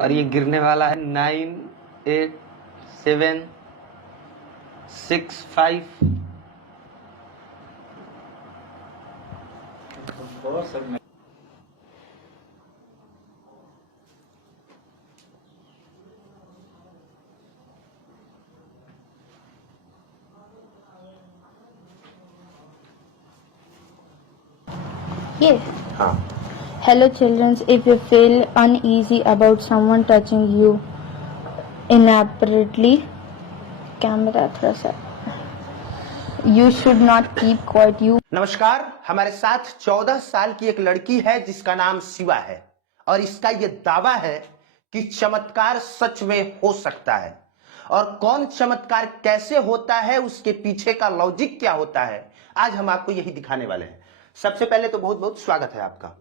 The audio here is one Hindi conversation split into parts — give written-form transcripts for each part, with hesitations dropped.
और ये गिरने वाला है 9, 8, 7, 6, 5। Yeah. हाँ, Hello, children. If you feel uneasy about someone touching you inappropriately, camera थोड़ा सा. You should not keep quiet. You. नमस्कार। हमारे साथ 14 साल की एक लड़की है जिसका नाम शिवा है और इसका ये दावा है कि चमत्कार सच में हो सकता है। और कौन चमत्कार कैसे होता है, उसके पीछे का लॉजिक क्या होता है, आज हम आपको यही दिखाने वाले हैं। सबसे पहले तो बहुत बहुत स्वागत है आपका।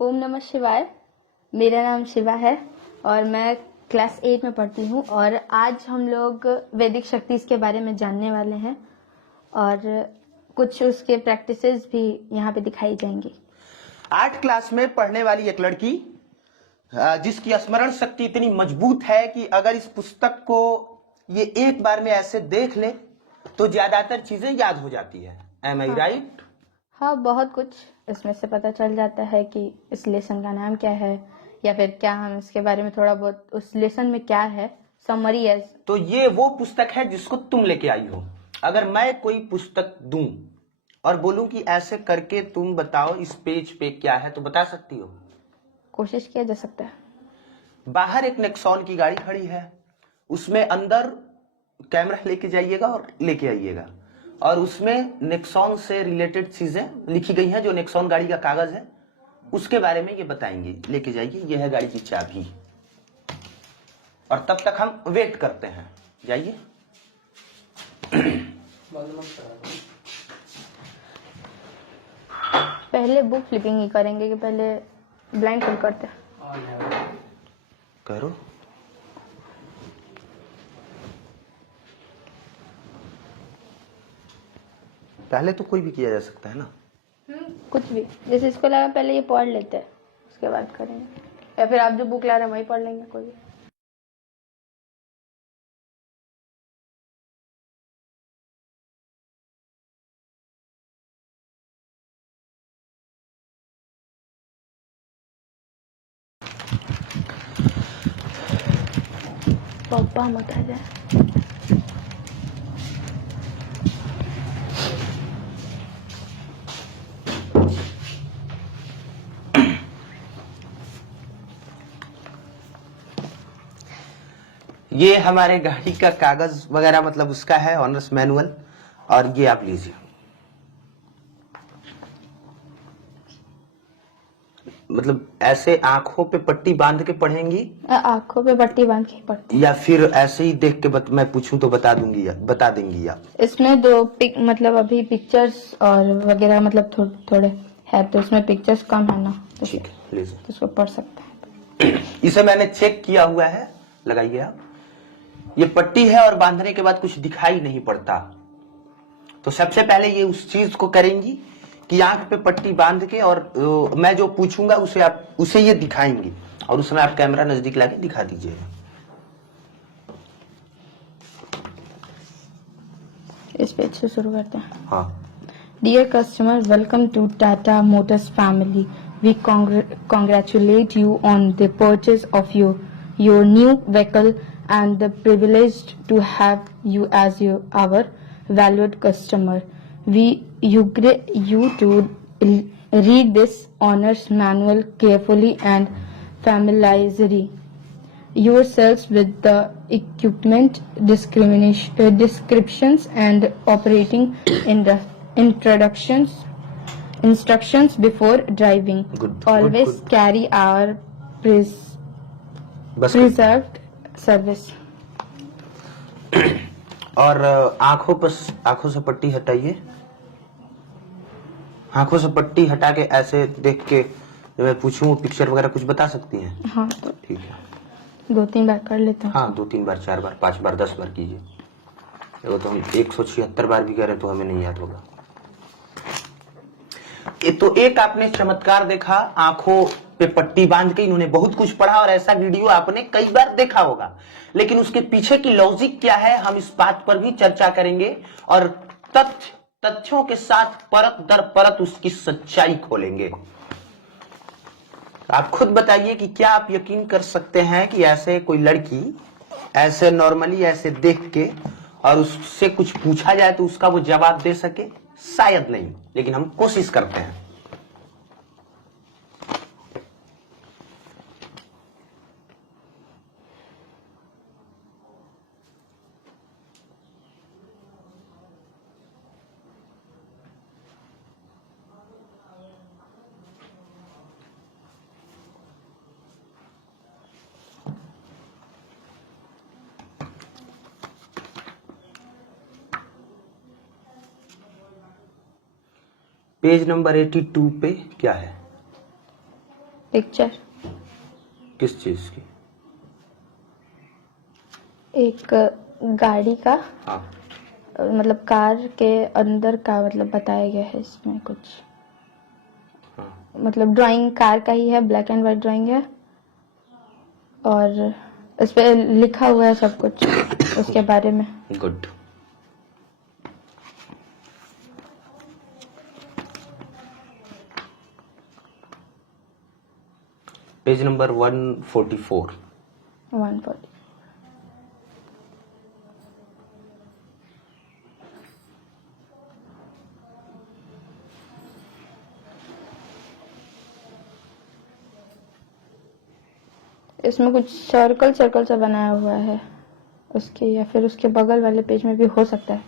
ओम नमः शिवाय। मेरा नाम शिवा है और मैं क्लास 8 में पढ़ती हूँ और आज हम लोग वैदिक शक्ति के बारे में जानने वाले हैं और कुछ उसके प्रैक्टिसेस भी यहाँ पे दिखाई जाएंगी। 8 क्लास में पढ़ने वाली एक लड़की जिसकी स्मरण शक्ति इतनी मजबूत है कि अगर इस पुस्तक को ये एक बार में ऐसे देख ले तो ज्यादातर चीजें याद हो जाती है। एम आई राइट? हाँ, बहुत कुछ इसमें से पता चल जाता है कि इस लेसन का नाम क्या है या फिर क्या हम इसके बारे में थोड़ा बहुत उस लेसन में क्या है समरी है। तो ये वो पुस्तक है जिसको तुम लेके आई हो। अगर मैं कोई पुस्तक दूं और बोलूं कि ऐसे करके तुम बताओ इस पेज पे क्या है, तो बता सकती हो? कोशिश किया जा सकता है। बाहर एक नेक्सॉन की गाड़ी खड़ी है, उसमें अंदर कैमरा लेके जाइएगा और लेके आइएगा और उसमें नेक्सॉन से रिलेटेड चीजें लिखी गई हैं। जो नेक्सॉन गाड़ी का कागज है उसके बारे में ये बताएंगे। लेके जाइए, ये है गाड़ी की चाबी और तब तक हम वेट करते हैं। जाइए। पहले बुक फ्लिपिंग ही करेंगे कि पहले ब्लाइंड फोल्ड करते हैं? करो। पहले तो कोई भी किया जा सकता है ना। कुछ भी, जैसे इसको लगा पहले ये पढ़ लेते हैं उसके बाद करेंगे, या फिर आप जो बुक ला रहे हैं वही पढ़ लेंगे कोई भी। पापा मत आ जाए। ये हमारे गाड़ी का कागज वगैरह मतलब उसका है, ऑनर्स मैनुअल। और ये आप लीजिए। मतलब ऐसे आंखों पे पट्टी बांध के पढ़ेंगी? आंखों पे पट्टी बांध के पढ़ते या फिर ऐसे ही देख के मैं पूछूं तो बता दूंगी या बता देंगी आप? इसमें दो मतलब अभी पिक्चर्स और वगैरह मतलब थोड़े है तो इसमें पिक्चर्स कम है ना, तो ठीक है, लीजिए। तो इसको पढ़ सकते हैं। इसे मैंने चेक किया हुआ है, लगाइए आप। ये पट्टी है और बांधने के बाद कुछ दिखाई नहीं पड़ता। तो सबसे पहले ये उस चीज को करेंगी कि आंख पे पट्टी बांध के और मैं जो पूछूंगा उसे ये दिखाएंगी और उस समय आप कैमरा नजदीक लाके दिखा दीजिएगा। इस पेज से शुरू करते हैं। हाँ। Dear customer, welcome to Tata Motors family. We congratulate you on the purchase of your new vehicle and the privileged to have you as our valued customer. You to read this owner's manual carefully and familiarize yourselves with the equipment descriptions and operating instructions before driving. Always carry our preserved service. और आंखों से पट्टी हटाइए। आंखों से पट्टी हटा के ऐसे देख के मैं पूछूं पिक्चर वगैरह कुछ बता सकती हैं? हाँ, तो ठीक है। 2-3 बार कर लेता हूँ। हाँ, 2-3 बार, 4 बार, 5 बार, 10 बार कीजिए। देखो तो हम 176 बार भी करें तो हमें नहीं याद होगा। ये तो एक आपने चमत्कार देखा, आंखों पे पट्टी बांध के इन्होंने बहुत कुछ पढ़ा और ऐसा वीडियो आपने कई बार देखा होगा, लेकिन उसके पीछे की लॉजिक क्या है हम इस बात पर भी चर्चा करेंगे और तथ्यों के साथ परत दर परत उसकी सच्चाई खोलेंगे। आप खुद बताइए कि क्या आप यकीन कर सकते हैं कि ऐसे कोई लड़की ऐसे नॉर्मली ऐसे देख के और उससे कुछ पूछा जाए तो उसका वो जवाब दे सके? शायद नहीं, लेकिन हम कोशिश करते हैं। पेज नंबर 82 पे क्या है? पिक्चर। किस चीज की? एक गाड़ी का, हाँ, मतलब कार के अंदर का मतलब बताया गया है इसमें कुछ। हाँ। मतलब ड्राइंग कार का ही है, ब्लैक एंड व्हाइट ड्राइंग है और इस पे लिखा हुआ है सब कुछ उसके बारे में। गुड। Page number 144। 140। इसमें कुछ सर्कल सर्कल सा बनाया हुआ है उसके, या फिर उसके बगल वाले पेज में भी हो सकता है।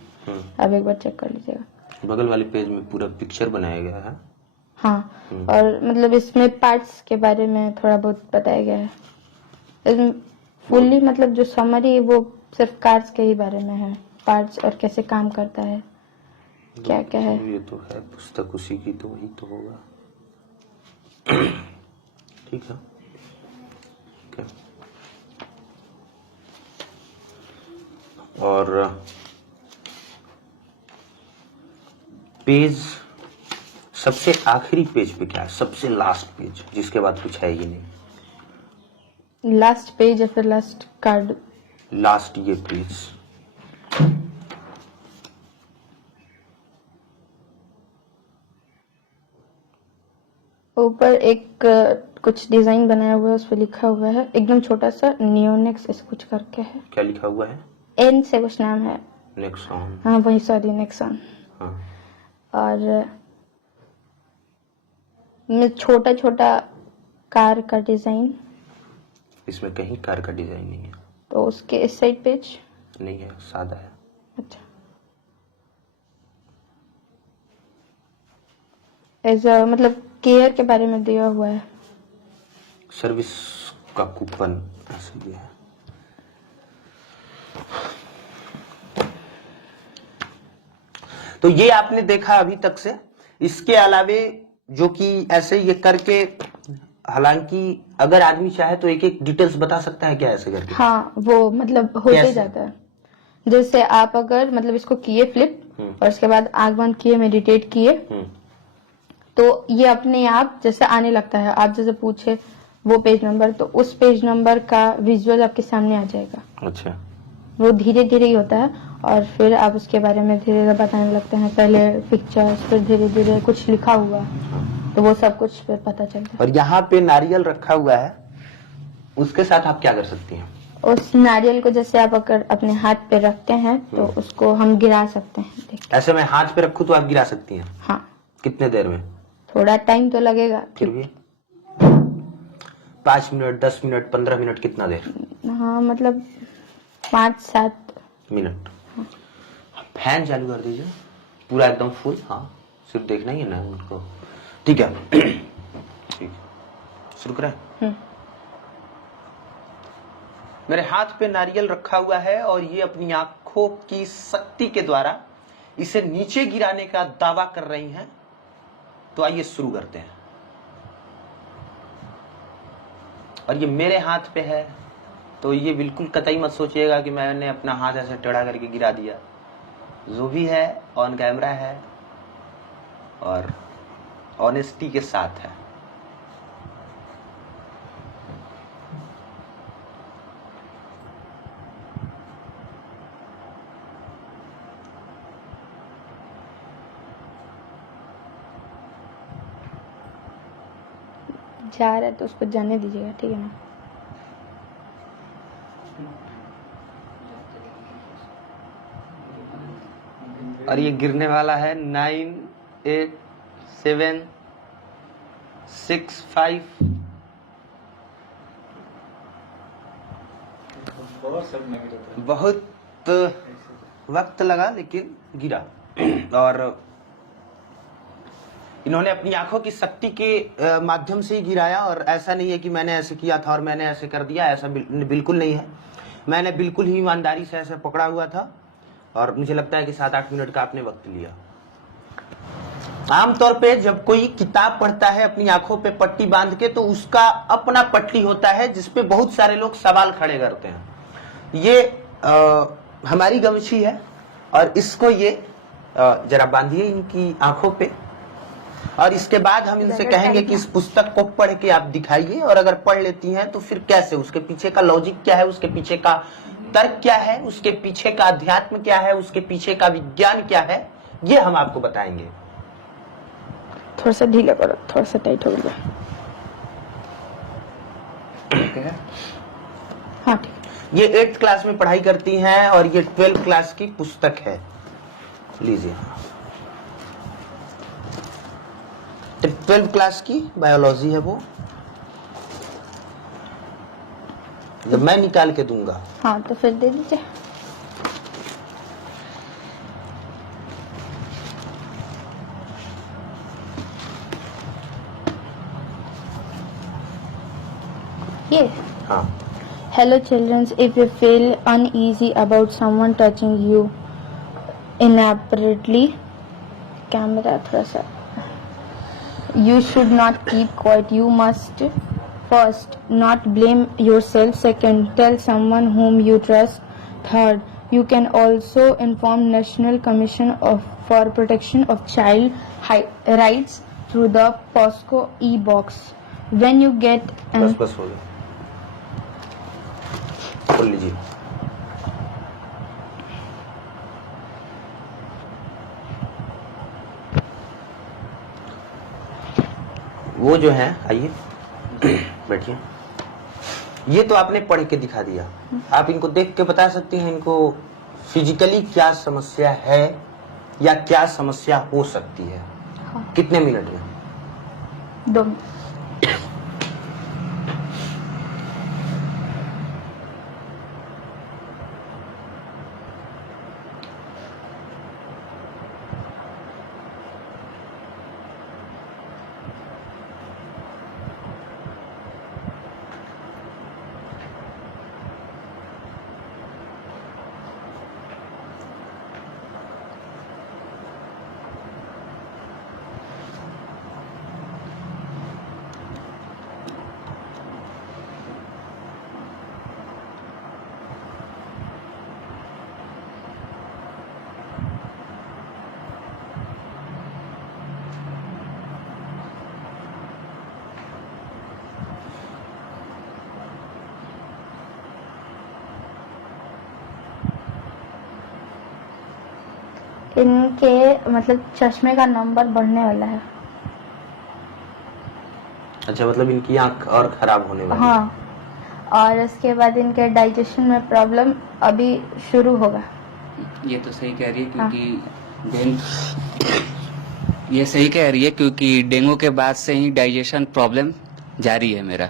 आप एक बार चेक कर लीजिएगा। बगल वाले पेज में पूरा पिक्चर बनाया गया है। हाँ, और मतलब इसमें पार्ट्स के बारे में थोड़ा बहुत बताया गया है। इसमें फुल्ली मतलब जो समरी है वो सिर्फ कार्स के ही बारे में है, पार्ट्स और कैसे काम करता है, क्या क्या है। ये तो है पुस्तक उसी की, तो वही तो होगा। ठीक है। और पेज सबसे आखिरी पेज पे क्या है? सबसे लास्ट पेज जिसके बाद कुछ है ही नहीं। लास्ट पेज या फिर लास्ट कार्ड? लास्ट ये पेज। ऊपर एक कुछ डिजाइन बनाया हुआ है, उस पर लिखा हुआ है एकदम छोटा सा, नियोनेक्स ऐसे कुछ करके है। क्या लिखा हुआ है? एन से कुछ नाम है। नेक्सॉन। हाँ वही, सॉरी, नेक्सॉन। हाँ। और में छोटा छोटा कार का डिजाइन। इसमें कहीं कार का डिजाइन नहीं है। तो उसके इस साइड पेज नहीं है, सादा है। अच्छा, एज मतलब केयर के बारे में दिया हुआ है। सर्विस का कूपन ऐसे ही है। तो ये आपने देखा अभी तक से। इसके अलावे जो कि ऐसे ये करके, हालांकि अगर आदमी चाहे तो एक एक डिटेल्स बता सकता है क्या ऐसे करके? हाँ, वो मतलब होते जाता है। जैसे आप अगर मतलब इसको किए फ्लिप और उसके बाद आंख बंद किए, मेडिटेट किए, तो ये अपने आप जैसे आने लगता है। आप जैसे पूछे वो पेज नंबर, तो उस पेज नंबर का विजुअल आपके सामने आ जाएगा। अच्छा। वो धीरे धीरे ही होता है और फिर आप उसके बारे में धीरे धीरे बताने लगते हैं। पहले पिक्चर्स, फिर धीरे धीरे कुछ लिखा हुआ, तो वो सब कुछ फिर पता चलता है। और यहाँ पे नारियल रखा हुआ है, उसके साथ आप क्या कर सकती हैं? उस नारियल को जैसे आप अगर अपने हाथ पे रखते हैं तो उसको हम गिरा सकते हैं। देखिए, ऐसे मैं हाथ पे रखूं तो आप गिरा सकती हैं? हाँ। कितने देर में? थोड़ा टाइम तो लगेगा फिर भी 5 मिनट, 10 मिनट, 15 मिनट, कितना देर? हाँ, मतलब 5-7 मिनट। फैन चालू कर दीजिए पूरा एकदम फुल। हाँ, सिर्फ देखना ही है ना उनको। ठीक है। ठीक, शुरू करें। मेरे हाथ पे नारियल रखा हुआ है और ये अपनी आंखों की शक्ति के द्वारा इसे नीचे गिराने का दावा कर रही हैं। तो आइए शुरू करते हैं। और ये मेरे हाथ पे है, तो ये बिल्कुल कतई मत सोचिएगा कि मैंने अपना हाथ ऐसे टेढ़ा करके गिरा दिया। जो भी है ऑन कैमरा है और ऑनेस्टी के साथ है। जा रहा है तो उसको जाने दीजिएगा, ठीक है ना। और ये गिरने वाला है 9 8 7 6 5। बहुत वक्त लगा लेकिन गिरा। और इन्होंने अपनी आंखों की शक्ति के माध्यम से ही गिराया, और ऐसा नहीं है कि मैंने ऐसे किया था और मैंने ऐसे कर दिया, ऐसा बिल्कुल नहीं है। मैंने बिल्कुल ही ईमानदारी से ऐसे पकड़ा हुआ था, और मुझे लगता है कि 7-8 मिनट का आपने वक्त लिया। आमतौर पे जब कोई किताब पढ़ता है अपनी आंखों पे पट्टी बांध के, तो उसका अपना पट्टी होता है जिसपे बहुत सारे लोग सवाल खड़े करते हैं। ये हमारी गमछी है, और इसको ये जरा बांधिए इनकी आंखों पे, और इसके बाद हम इनसे कहेंगे कि इस पुस्तक को पढ़ के आप दिखाइए, और अगर पढ़ लेती हैं तो फिर कैसे, उसके पीछे का लॉजिक क्या है, उसके पीछे का तर्क क्या है, उसके पीछे का अध्यात्म क्या है, उसके पीछे का विज्ञान क्या है, ये हम आपको बताएंगे। थोड़ा सा ढीला करो, थोड़ा सा टाइट हो गया। हाँ ठीक। ये 8th क्लास में पढ़ाई करती हैं, और ये 12th क्लास की पुस्तक है। लीजिए, 12th क्लास की बायोलॉजी है वो, जब मैं निकाल के दूंगा। हाँ तो फिर दे दीजिए। ये हाँ। Hello children, if you feel uneasy about someone touching you inappropriately, camera थोड़ा सा, you should not keep quiet. You must first not blame yourself. Second, tell someone whom you trust. Third, you can also inform National Commission for Protection of Child Rights through the POSCO e-box. When you get बस हो गया, खोल लीजिए। वो जो है, आइए बैठिए। ये तो आपने पढ़ के दिखा दिया, आप इनको देख के बता सकती हैं इनको फिजिकली क्या समस्या है या क्या समस्या हो सकती है। हाँ। कितने मिनट में? 2 इनके मतलब चश्मे का नंबर बढ़ने वाला है। अच्छा, मतलब इनकी आंख और खराब होने वाली है। हाँ, और उसके बाद इनके डाइजेशन में प्रॉब्लम अभी शुरू होगा। ये तो सही कह रही है क्योंकि ये सही कह रही है क्योंकि डेंगू के बाद से ही डाइजेशन प्रॉब्लम जारी है मेरा।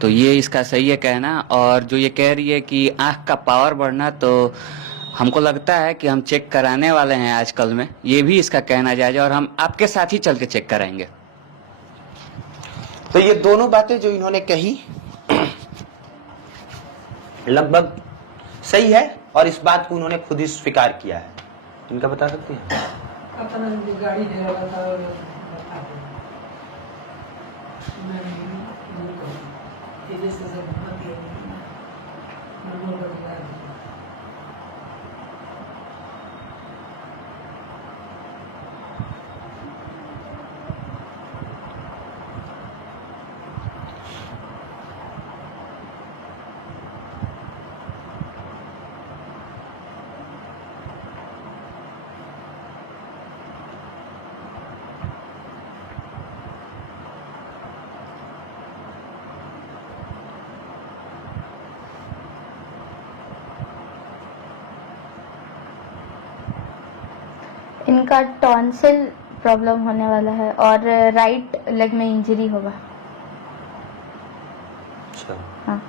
तो ये इसका सही है कहना। और जो ये कह रही है कि आंख का पावर बढ़ना, तो हमको लगता है कि हम चेक कराने वाले हैं आजकल में, ये भी इसका कहना जायज, और हम आपके साथ ही चल के चेक कराएंगे। तो ये दोनों बातें जो इन्होंने कही लगभग सही है, और इस बात को उन्होंने खुद ही स्वीकार किया है। इनका बता सकते हैं? अपना गाड़ी दे रहा था और इनका टॉन्सिल प्रॉब्लम होने वाला है और राइट लेग में इंजरी होगा। अच्छा, हाँ,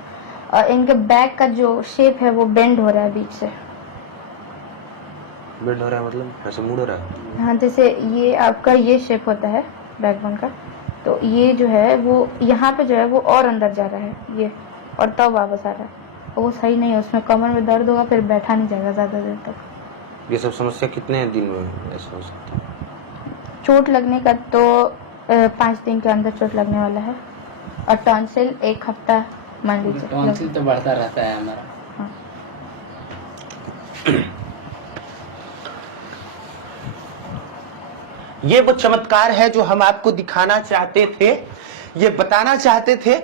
और इनके बैक का जो शेप है वो बेंड हो रहा है बीच से। बेंड हो रहा है मतलब ऐसे मुड़ रहा है? हाँ, जैसे ये आपका ये शेप होता है बैकबोन का, तो ये जो है वो यहाँ पे जो है वो और अंदर जा रहा है ये, और तब वापस आ रहा है, और वो सही नहीं है। उसमें कमर में दर्द होगा, फिर बैठा नहीं जाएगा ज्यादा देर तक। ये सब समस्या कितने दिन में ऐसा हो सकता है? चोट लगने का तो 5 दिन के अंदर चोट लगने वाला है, और टॉन्सिल 1 हफ्ता मान लीजिए। टॉन्सिल तो बढ़ता रहता है हमारा। हाँ। ये वो चमत्कार है जो हम आपको दिखाना चाहते थे, ये बताना चाहते थे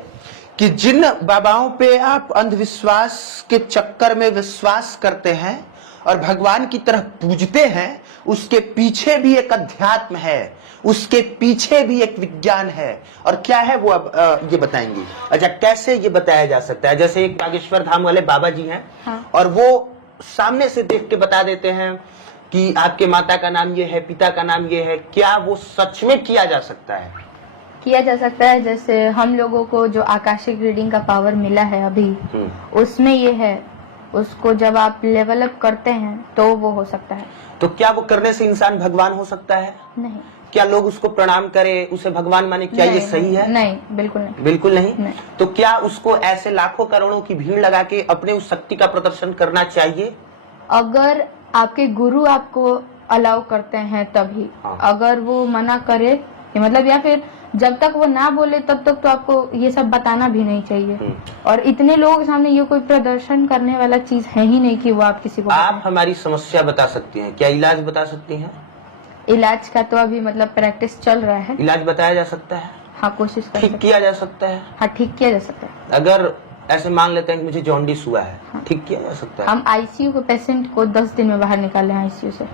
कि जिन बाबाओं पे आप अंधविश्वास के चक्कर में विश्वास करते हैं और भगवान की तरह पूजते हैं, उसके पीछे भी एक अध्यात्म है, उसके पीछे भी एक विज्ञान है। और क्या है वो अब ये बताएंगी। अच्छा, कैसे ये बताया जा सकता है? जैसे एक बागेश्वर धाम वाले बाबा जी हैं, हाँ। और वो सामने से देख के बता देते हैं कि आपके माता का नाम ये है, पिता का नाम ये है। क्या वो सच में किया जा सकता है? किया जा सकता है। जैसे हम लोगों को जो आकाशिक रीडिंग का पावर मिला है अभी, उसमें ये है, उसको जब आप लेवल अप करते हैं तो वो हो सकता है। तो क्या वो करने से इंसान भगवान हो सकता है? नहीं, क्या लोग उसको प्रणाम करें, उसे भगवान माने, क्या ये सही है? नहीं, बिल्कुल नहीं। बिल्कुल नहीं। नहीं। तो क्या उसको ऐसे लाखों करोड़ों की भीड़ लगा के अपने उस शक्ति का प्रदर्शन करना चाहिए? अगर आपके गुरु आपको अलाउ करते हैं तभी। हाँ। अगर वो मना करे, मतलब या फिर जब तक वो ना बोले तब तक तो आपको ये सब बताना भी नहीं चाहिए। और इतने लोगों के सामने ये कोई प्रदर्शन करने वाला चीज है ही नहीं कि वो आप किसी को आप हमारी समस्या बता सकती हैं, क्या इलाज बता सकती हैं? इलाज का तो अभी मतलब प्रैक्टिस चल रहा है। इलाज बताया जा सकता है? हाँ, कोशिश कर ठीक सकते किया जा सकता है? हाँ, ठीक किया जा सकता है। अगर ऐसे मान लेते हैं कि मुझे जॉन्डिस हुआ है, ठीक किया जा सकता है? हम आईसीयू के पेशेंट को 10 दिन में बाहर निकाले हैं आईसीयू से।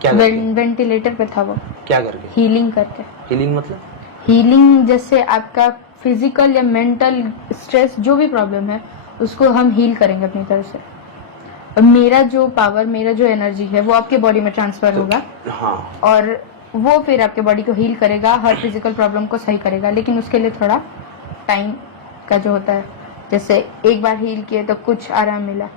क्या करके? वेंटिलेटर पे था वो। क्या करके? हीलिंग करके। हीलिंग मतलब? हीलिंग जैसे आपका फिजिकल या मेंटल स्ट्रेस जो भी प्रॉब्लम है उसको हम हील करेंगे अपनी तरफ से। और मेरा जो पावर, मेरा जो एनर्जी है वो आपके बॉडी में ट्रांसफर होगा। हाँ। और वो फिर आपके बॉडी को हील करेगा, हर फिजिकल प्रॉब्लम को सही करेगा। लेकिन उसके लिए थोड़ा टाइम का जो होता है, जैसे एक बार हील किए तो कुछ आराम मिला,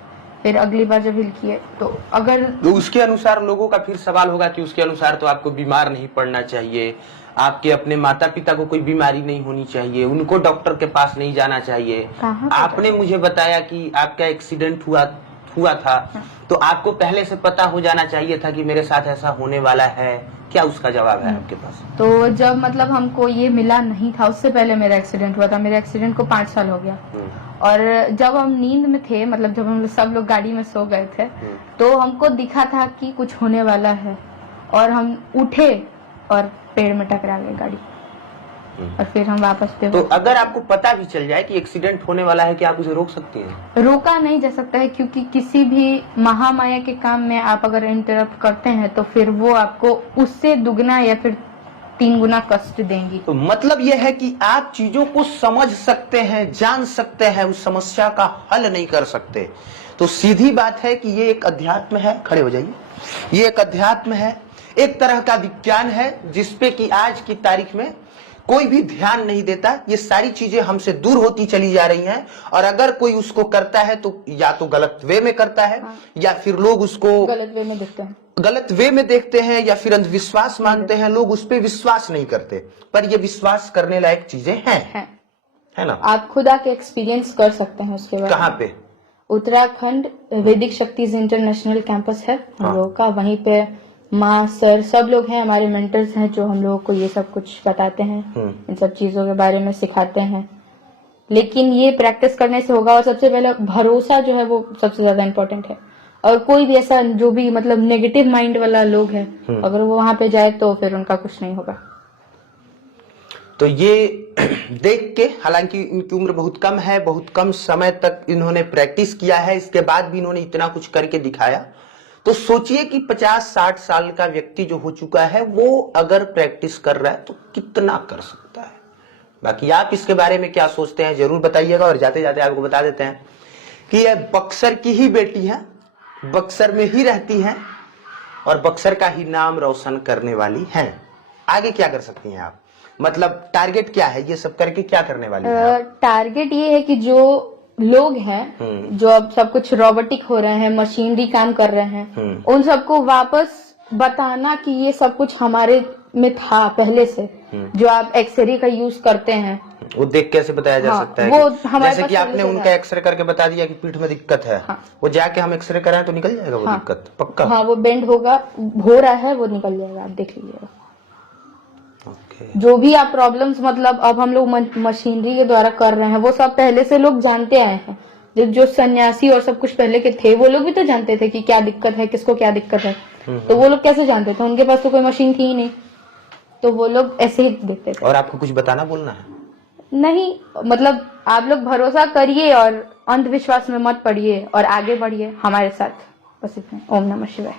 फिर अगली बार जब हील किए तो अगर तो उसके अनुसार लोगों का फिर सवाल होगा कि उसके अनुसार तो आपको बीमार नहीं पड़ना चाहिए, आपके अपने माता पिता को कोई बीमारी नहीं होनी चाहिए, उनको डॉक्टर के पास नहीं जाना चाहिए। कहाँ पे आपने मुझे बताया कि आपका एक्सीडेंट हुआ था, तो आपको पहले से पता हो जाना चाहिए था कि मेरे साथ ऐसा होने वाला है। क्या उसका जवाब है आपके पास? तो जब मतलब हमको ये मिला नहीं था, उससे पहले मेरा एक्सीडेंट हुआ था। मेरे एक्सीडेंट को 5 साल हो गया। और जब हम नींद में थे, मतलब जब हम सब लोग गाड़ी में सो गए थे, तो हमको दिखा था कि कुछ होने वाला है, और हम उठे और पेड़ में टकरा गए गाड़ी, और फिर हम वापस पे। तो अगर आपको पता भी चल जाए कि एक्सीडेंट होने वाला है, क्या आप उसे रोक सकती हैं? रोका नहीं जा सकता है, क्योंकि किसी भी महामाया के काम में आप अगर इंटरप्ट करते हैं तो फिर वो आपको उससे दुगना या फिर 3 गुना कष्ट देंगी। तो मतलब यह है कि आप चीजों को समझ सकते हैं, जान सकते हैं, उस समस्या का हल नहीं कर सकते। तो सीधी बात है कि ये एक अध्यात्म है। खड़े हो जाइए। ये एक अध्यात्म है, एक तरह का विज्ञान है जिसपे कि आज की तारीख में कोई भी ध्यान नहीं देता। ये सारी चीजें हमसे दूर होती चली जा रही हैं, और अगर कोई उसको करता है तो या तो गलत वे में करता है, या फिर लोग उसको गलत वे में देखते हैं, गलत वे में देखते हैं, या फिर अंधविश्वास मानते हैं। लोग उस पर विश्वास नहीं करते, पर ये विश्वास करने लायक चीजें हैं, है ना? आप खुद आके एक्सपीरियंस कर सकते हैं उसके बाद। कहाँ पे? उत्तराखंड वैदिक शक्तिज इंटरनेशनल कैंपस है हम लोगों का। वहीं पे माँ, सर, सब लोग हैं, हमारे मेंटर्स हैं जो हम लोगों को ये सब कुछ बताते हैं, इन सब चीजों के बारे में सिखाते हैं। लेकिन ये प्रैक्टिस करने से होगा, और सबसे पहले भरोसा जो है वो सबसे ज्यादा इम्पोर्टेंट है। और कोई भी ऐसा जो भी मतलब नेगेटिव माइंड वाला लोग है, अगर वो वहां पे जाए तो फिर उनका कुछ नहीं होगा। तो ये देख के, हालांकि इनकी उम्र बहुत कम है, बहुत कम समय तक इन्होंने प्रैक्टिस किया है, इसके बाद भी इन्होंने इतना कुछ करके दिखाया। तो सोचिए कि 50-60 साल का व्यक्ति जो हो चुका है, वो अगर प्रैक्टिस कर रहा है तो कितना कर सकता है। बाकी आप इसके बारे में क्या सोचते हैं जरूर बताइएगा। और जाते जाते आपको बता देते हैं कि यह बक्सर की ही बेटी है, बक्सर में ही रहती हैं, और बक्सर का ही नाम रोशन करने वाली हैं। आगे क्या कर सकती हैं आप, मतलब टारगेट क्या है, ये सब करके क्या करने वाली हैं आप? टारगेट ये है कि जो लोग हैं जो अब सब कुछ रोबोटिक हो रहे हैं, मशीनरी काम कर रहे हैं, उन सबको वापस बताना कि ये सब कुछ हमारे में था पहले से। जो आप एक्सरे का यूज करते हैं वो देख कैसे बताया जा हाँ, सकता है वो कि हमारे जैसे पास कि आपने solution उनका है। एक्सरे करके बता दिया कि पीठ में दिक्कत है, हाँ। वो जाके हम एक्सरे कराएं तो निकल जाएगा वो हाँ। दिक्कत पक्का? हाँ, वो बेंड होगा, हो रहा है, वो निकल जाएगा, आप देख लीजिएगा। ओके। जो भी आप प्रॉब्लम्स मतलब अब हम लोग मशीनरी के द्वारा कर रहे हैं, वो सब पहले से लोग जानते आए हैं। जो सन्यासी और सब कुछ पहले के थे, वो लोग भी तो जानते थे कि क्या दिक्कत है, किसको क्या दिक्कत है। तो वो लोग कैसे जानते थे, उनके पास तो कोई मशीन थी ही नहीं, तो वो लोग ऐसे ही देखते थे। और आपको कुछ बताना बोलना है? नहीं, मतलब आप लोग भरोसा करिए और अंधविश्वास में मत पड़िए और आगे बढ़िए हमारे साथ, बस इतना। ओम नमः शिवाय।